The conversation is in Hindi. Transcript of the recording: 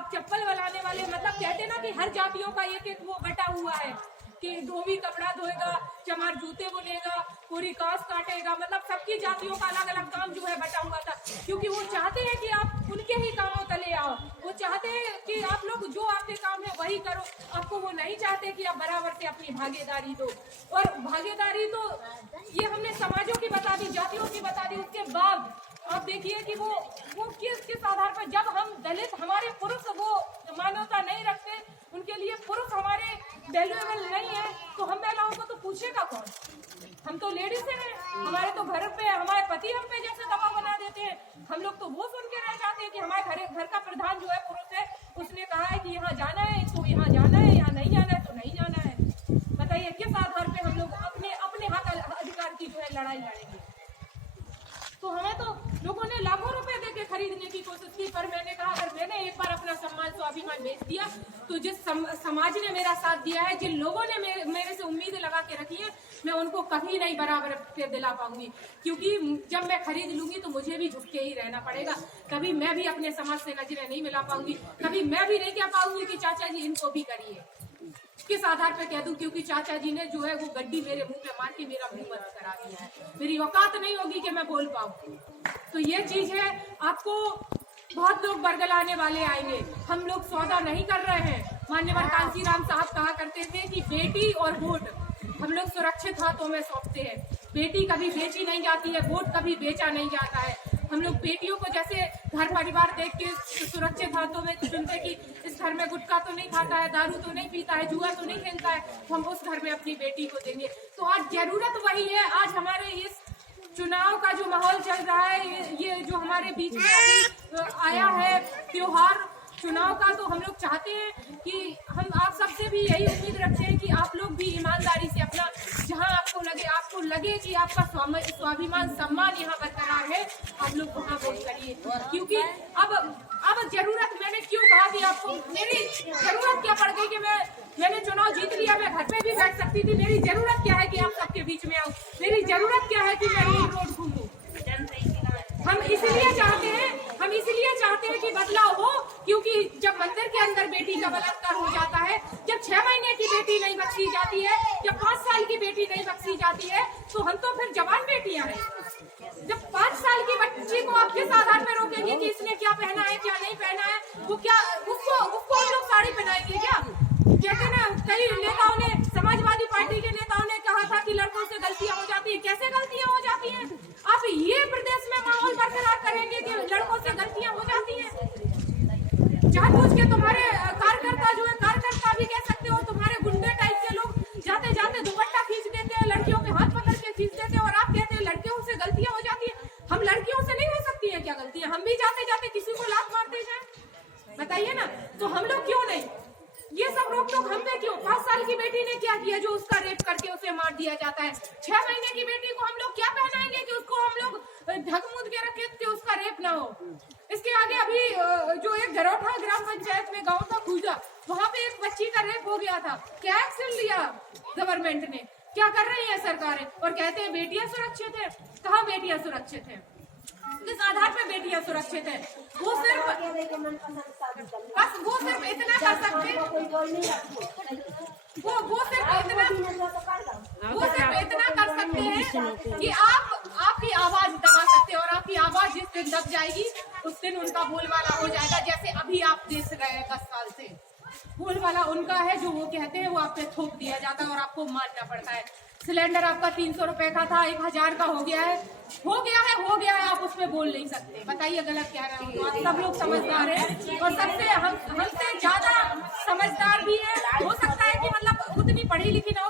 आप चप्पल बनाने वाले, मतलब कहते ना कि हर जातियों का एक एक वो बटा हुआ है कि धोबी कपड़ा धोएगा, चमार जूते बुनेगा, पूरी कास काटेगा, मतलब सबकी जातियों का अलग अलग काम जो है बटा हुआ था, क्योंकि वो चाहते हैं कि आप उनके ही कामों तले आओ। वो चाहते हैं कि आप लोग जो आपके काम है वही करो, आपको वो नहीं चाहते कि आप बराबर से अपनी भागीदारी दो। और भागीदारी तो ये हमने समाजों की बता दी, जातियों की बता दी, उसके बाद आप देखिए कि वो किस आधार पर, जब हम दलित, हमारे पुरुष वो मानवता नहीं रखते, उनके लिए पुरुष हमारे वैल्यूएबल नहीं है, तो हम महिलाओं को तो पूछेगा कौन? हम तो लेडीज हैं, हमारे तो घर पे हमारे पति हम पे जैसे दबाव बना देते हैं, हम लोग तो वो सुन के रह जाते हैं कि हमारे घर का प्रधान जो है पुरुष है, उसने कहा है कि यहाँ जाना है, इसको यहाँ जाना है, यहाँ नहीं जाना है तो नहीं जाना है। बताइए किस आधार पे हम लोग अपने हक अधिकार की जो है लड़ाई लड़ेंगे? तो हमें तो लोगों ने लाखों रुपए देके खरीदने की कोशिश की, पर मैंने कहा अगर मैंने एक बार अपना सम्मान स्वाभिमान बेच दिया तो जिस समाज ने मेरा साथ दिया है, जिन लोगों ने मेरे से उम्मीद लगा के रखी है, मैं उनको कभी नहीं बराबर पे दिला पाऊंगी, क्योंकि जब मैं खरीद लूंगी तो मुझे भी झुक के ही रहना पड़ेगा। कभी मैं भी अपने समाज से नजरें नहीं मिला पाऊंगी, कभी मैं भी नहीं कह पाऊंगी कि चाचा जी इनको भी करिए। किस आधार पे कह दूं? क्योंकि चाचा जी ने जो है वो गड्डी मेरे मुंह पे मार के मेरा मुंह बंद करा दिया है, मेरी औकात नहीं होगी कि मैं बोल पाऊं। तो ये चीज है, आपको बहुत लोग बरगलाने वाले आएंगे, हम लोग सौदा नहीं कर रहे हैं। मान्यवर कांसीराम साहब कहा करते थे कि बेटी और वोट हम लोग सुरक्षित हाथों में सौंपते हैं। बेटी कभी बेची नहीं जाती है, वोट कभी बेचा नहीं जाता है। हम लोग बेटियों को जैसे घर परिवार देख के सुरक्षित हाथों में चुनते कि इस घर में गुटखा तो नहीं खाता है, दारू तो नहीं पीता है, जुआ तो नहीं खेलता है, तो हम उस घर में अपनी बेटी को देंगे। तो आज जरूरत वही है। आज हमारे इस चुनाव का जो माहौल चल रहा है, ये जो हमारे बीच में आया है त्योहार चुनाव का, तो हम लोग चाहते हैं कि हम आप सबसे भी यही उम्मीद रखते हैं कि आप लोग भी ईमानदारी से अपना, जहां आपको लगे कि आपका स्वाभिमान सम्मान यहाँ बरकरार है, आप लोग वहाँ वोट करिए। क्योंकि अब जरूरत, मैंने क्यों कहा कि आपको मेरी जरूरत क्या पड़ गई कि मैंने चुनाव जीत लिया, मैं घर पे भी बैठ सकती थी। मेरी जरूरत क्या है कि आप सबके बीच में आऊँ? मेरी जरूरत क्या है कि मैं रोड घूमूं? हम इसलिए चाहते हैं कि बदलाव हो, क्योंकि जब मंदिर के अंदर बेटी का बलात्कार हो जाता है, जब 6 महीने की बेटी नहीं बख्शी जाती है, जब 5 साल की बेटी नहीं बख्शी जाती है, तो हम तो फिर जवान बेटियां हैं। जब 5 साल की बच्ची को आप किस आधार पर रोकेंगे कि इसने क्या पहना है क्या नहीं पहना है, वो क्या उसको हम लोग साड़ी पहनाएंगे क्या? कहते ना, कई नेताओं ने, समाजवादी पार्टी के नेताओं ने कहा था कि लड़कों से गलतियां हो जाती है। कैसे गलतियां हो जाती हैं? आप ये प्रदेश में माहौल बरकरार करेंगे कि लड़कों से गलतियां हो जाती हैं? जानबूझ के तुम्हारे कार्यकर्ता जो है, कार्यकर्ता भी कह सकते हो, तुम्हारे गुंडे टाइप के लोग जाते जाते दुपट्टा खींच देते हैं, लड़कियों के हाथ पकड़ के खींच देते हैं, और आप कहते हैं लड़कियों से गलतियां हो जाती है। हम लड़कियों से नहीं हो सकती है क्या गलतियां? हम भी जाते जाते किसी को लात मारते जाए? बताइए ना। तो हम लोग क्यों नहीं? ये सब रोक टोक हम पे क्यों? 5 साल की बेटी ने क्या किया जो उसका रेप करके उसे मार दिया जाता है? 6 महीने की बेटी को हम लोग क्या पहनाएंगे कि उसको हम लोग ढकमुद के रखे कि उसका रेप ना हो? इसके आगे अभी जो एक घरोठा ग्राम पंचायत में गांव था खूजा, वहाँ पे एक बच्ची का रेप हो गया था। क्या एक्शन लिया गवर्नमेंट ने? क्या कर रही है सरकारें? और कहते हैं बेटियां सुरक्षित है। कहाँ बेटियां सुरक्षित है? किस आधार पे बेटियां सुरक्षित है? वो सिर्फ इतना कर सकते, वो सिर्फ इतना कर सकते हैं कि आपकी आवाज दबा सकते हैं, और आपकी आवाज जिस दिन दब जाएगी उस दिन उनका बोलबाला हो जाएगा। जैसे अभी आप देख रहे हैं 10 साल से बोलबाला उनका है, जो वो कहते हैं वो आप पे थोप दिया जाता है और आपको मानना पड़ता है। सिलेंडर आपका 300 रुपए का था, 1000 का हो गया है, आप उसमें बोल नहीं सकते। बताइए गलत कह रहे हो? तो सब लोग समझदार हैं, और सबसे हमसे ज्यादा समझदार भी है। हो सकता है कि मतलब उतनी पढ़ी लिखी ना हो,